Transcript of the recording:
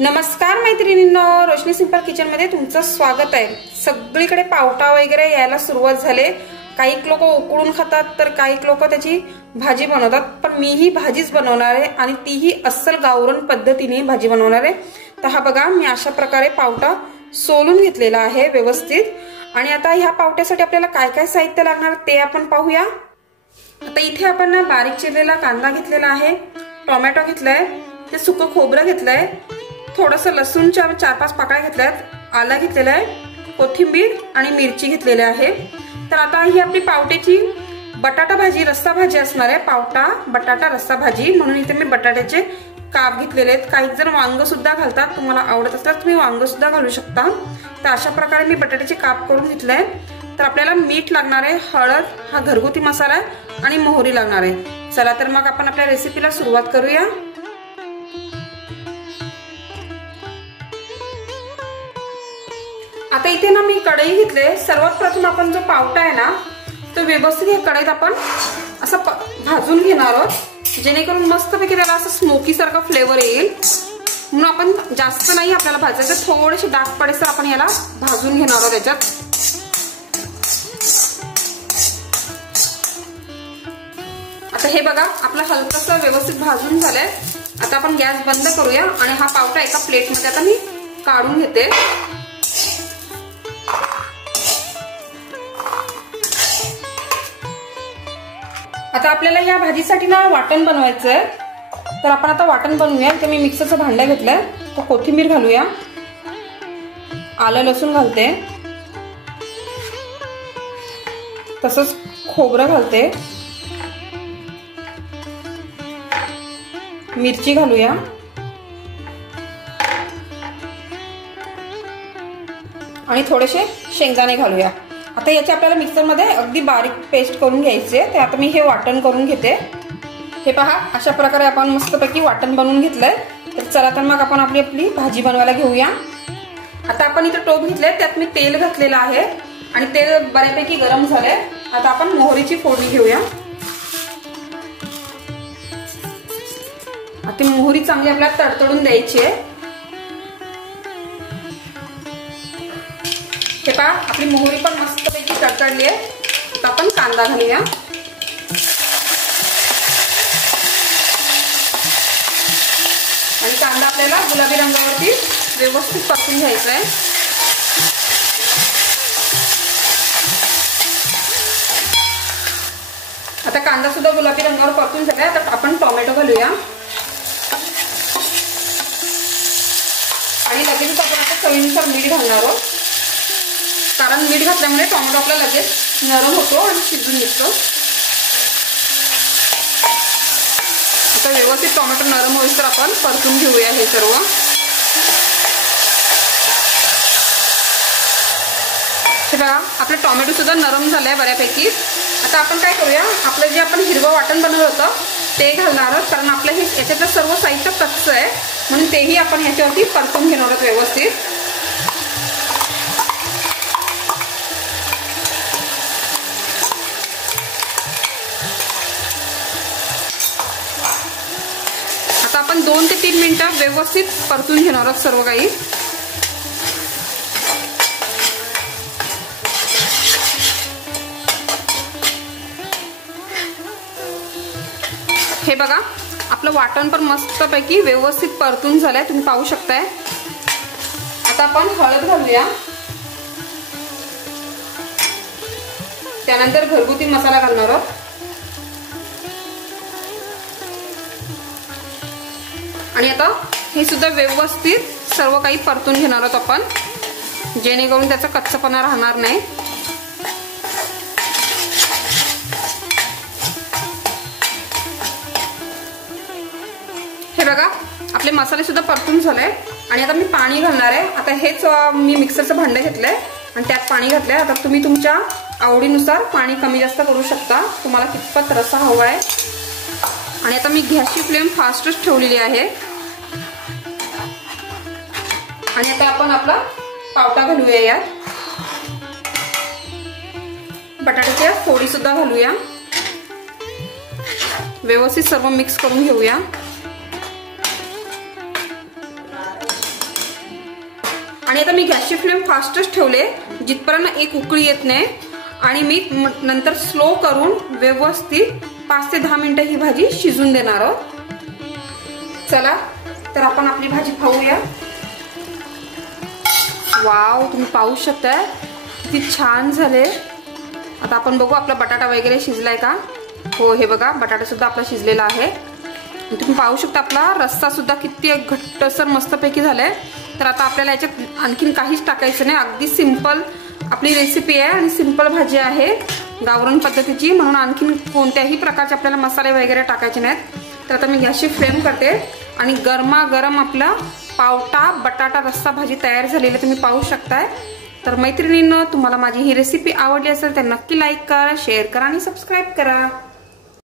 नमस्कार मैत्रिणींनो, रोशनी simple kitchen मध्ये तुमचं स्वागत आहे। सगळीकडे पावटा वगैरे यायला सुरुवात झाले। काही लोक उकळून खातात तर काही लोक त्याची भाजी बनवतात, पण मी ही भाजीच बनवणार आहे आणि तीही अस्सल गावरान पद्धतीने भाजी बनवणार आहे। तर हा बघा, मी अशा प्रकारे पावटा सोलून घेतलेला आहे व्यवस्थित। आणि आता ह्या पावट्यासाठी आपल्याला काय काय साहित्य लागणार ते आपण पाहूया। आता इथे आपण बारीक चिरलेला कांदा घेतलेला आहे, टोमॅटो घेतलाय, ते सुकं खोबरं घेतलंय, थोडंसं लसूणच्या 4-5 पाकळ्या घेतल्यात, आला घेतलेला आहे, कोथिंबीर आणि मिरची घेतलेली आहे। तर आता ही आपली पावट्याची बटाटा भाजी रस्सा भाजी असणार आहे। पावटा बटाटा रस्सा भाजी म्हणून इथे मी बटाट्याचे काप घेतलेले आहेत। काही जण वांग सुद्धा घालतात, तुम्हाला आवडत असल्यास तुम्ही वांग सुद्धा घालू शकता। तर अशा प्रकारे मी बटाट्याचे काप करून घेतले। तर आपल्याला मीठ लागणार आहे, हळद, हा घरगुती मसाला आहे आणि मोहरी लागणार आहे। चला तर मग आपण आपल्या रेसिपीला सुरुवात करूया। आता इथे ना मी कढई घेतले। सर्वात प्रथम आपण जो पावटा आहे ना तो व्यवस्थित या कढईत आपण असं भाजून घेणार आहोत, जेणेकरून मस्तपैकी त्याला असं स्मोकी सारखा फ्लेवर येईल। म्हणून आपण जास्त नाही आपल्याला भाजायचं, थोडेसे डाग पडेसर आपण याला भाजून घेणार आहोत याच्यात। आता हे बघा, आपलं हलकसं व्यवस्थित भाजून झालंय। आता आपण गॅस बंद करूया आणि हा पावटा एका प्लेटमध्ये आता मी काढून घेते। आता आपल्याला या भाजीसाठी ना वाटण बनवायचं आहे। तर आपण आता वाटण बनवूया। तर मी मिक्सरचं भांडं घेतलंय, तर कोथिंबीर घालूया, आलं लसूण घालते, तसंच खोबरं घालते, मिरची घालूया, आणि थोडेसे शेंगदाणे घालूया। आता याची आपल्याला मिक्सर मध्ये अगदी बारीक पेस्ट करून घ्यायचे। तर आता मी हे वाटण करून घेते। हे पहा, अशा प्रकारे आपण मस्तपैकी वाटण बनवून घेतलंय। तर चला तर मग आपण आपली भाजी बनवायला घेऊया। आता आपण इथे टोप घेतले, त्यात मी तेल घातलेलं आहे आणि तेल बऱ्यापैकी गरम झालंय। आता आपण मोहरीची फोडणी घेऊया। आता मोहरी चांगली आपल्याला तडतडून द्यायची आहे। हे पहा, आपली मोहरी पण मस्तपैकी तडतडली आहे। आता आपण कांदा घालूया आणि कांदा आपल्याला गुलाबी रंगावरती व्यवस्थित परतून घ्यायचा आहे। आता कांदा सुद्धा गुलाबी रंगावर परतून झालाय। आता आपण टोमॅटो घालूया आणि लगेच आपण आता चवीनुसार मीठ घालणार आहोत, कारण मीठ घातल्यामुळे टोमॅटो आपला लगेच नरम होतो आणि शिजून निघतो। आता व्यवस्थित टोमॅटो नरम होईस आपण परतून घेऊया हे सर्व। हे बघा, आपले टोमॅटो सुद्धा नरम झाले बऱ्यापैकी। आता आपण काय करूया, आपलं जे आपण हिरवं वाटण बनवलं होतं ते घालणार आहोत, कारण आपलं हे याच्यातलं सर्व साहित्य कच्चं आहे म्हणून तेही आपण ह्याच्यावरती परतून घेणार आहोत व्यवस्थित। आपण 2 ते 3 मिनिटं व्यवस्थित परतून घेणार आहोत सर्व काही। हे बघा, आपलं वाटण पण मस्तपैकी व्यवस्थित परतून झालंय, तुम्ही पाहू शकताय। आता आपण हळद घालूया, त्यानंतर घरगुती मसाला घालणार आहोत आणि आता हे सुद्धा व्यवस्थित सर्व काही परतून घेणार आहोत आपण, जेणेकरून त्याचा कच्चापणा राहणार नाही। हे बघा, आपले मसाले सुद्धा परतून झाले आणि आता मी पाणी घालणार आहे। आता हेच मी मिक्सरचं भांडं घेतलंय आणि त्यात पाणी घातलंय। आता तुम्ही तुमच्या आवडीनुसार पाणी कमी जास्त करू शकता, तुम्हाला कितपत रस्सा हवा आहे। आणि आता मी गॅसची फ्लेम फास्टच ठेवलेली आहे आणि आता आपण आपला पावटा घालूया यात, बटाट्याची फोडी सुद्धा घालूया, व्यवस्थित सर्व मिक्स करून घेऊया। आणि आता मी गॅसची फ्लेम फास्टच ठेवले, जिथपर्यंत एक उकळी येत नाही. आणि मी नंतर स्लो करून व्यवस्थित 5 ते 10 मिनिटं ही भाजी शिजून देणार आहोत. चला तर आपण आपली भाजी पाहूया. वाव, तुम्ही पाहू शकताय किती छान झाले. आता आपण बघू आपला बटाटा वगैरे शिजलाय का. हो, हे बघा बटाटा सुद्धा आपला शिजलेला आहे. तुम्ही पाहू शकता आपला रस्सा सुद्धा किती घट्टसर मस्तपैकी झालाय. तर आता आपल्याला याच्यात आणखीन काहीच टाकायचं नाही. अगदी सिंपल आपली रेसिपी आहे आणि सिंपल भाजी आहे गावरान पद्धतीची, म्हणून आणखीन कोणत्याही प्रकारचे आपल्याला मसाले वगैरे टाकायचे नाहीत. तर आता मी गॅसची फ्लेम करते आणि गरमागरम आपला पावटा बटाटा रस्सा भाजी तयार झालेली तुम्ही पाहू शकताय. तर मैत्रिणींनो, तुम्हाला माझी ही रेसिपी आवडली असेल तर नक्की लाईक करा, शेअर करा आणि सबस्क्राईब करा.